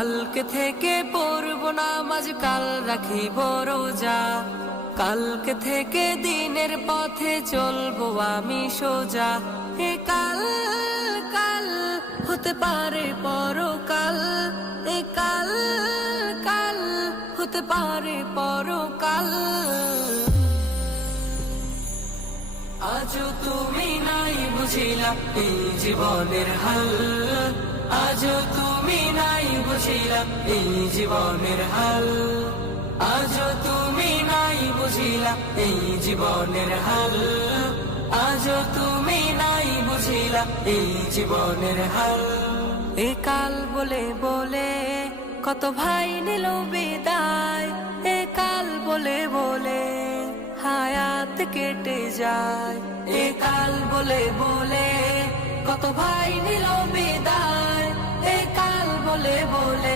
কালকে থেকে পড়ব নামাজ, কাল রাখিব রোজা। কালকে থেকে দিনের পথে চলবো আমি সোজা। এ কাল কাল হতে পারে পরকাল, এ কাল কাল হতে পারে পরকাল। আজও তুমি নাই বুঝিলা এই জীবনের হাল, আজও তুমি নাই বুঝিলা এই জীবনের হাল, আজও তুমি নাই বুঝিলা এই জীবনের হাল, আজও তুমি নাই বুঝিলা এই জীবনের হাল। এ কাল বলে বলে কত ভাই নিল বিদায়, এ কাল বলে বলে হায়াত কেটে যায়। এ কাল বলে বলে কত ভাই নিল বিদায়, এ কাল বলে বলে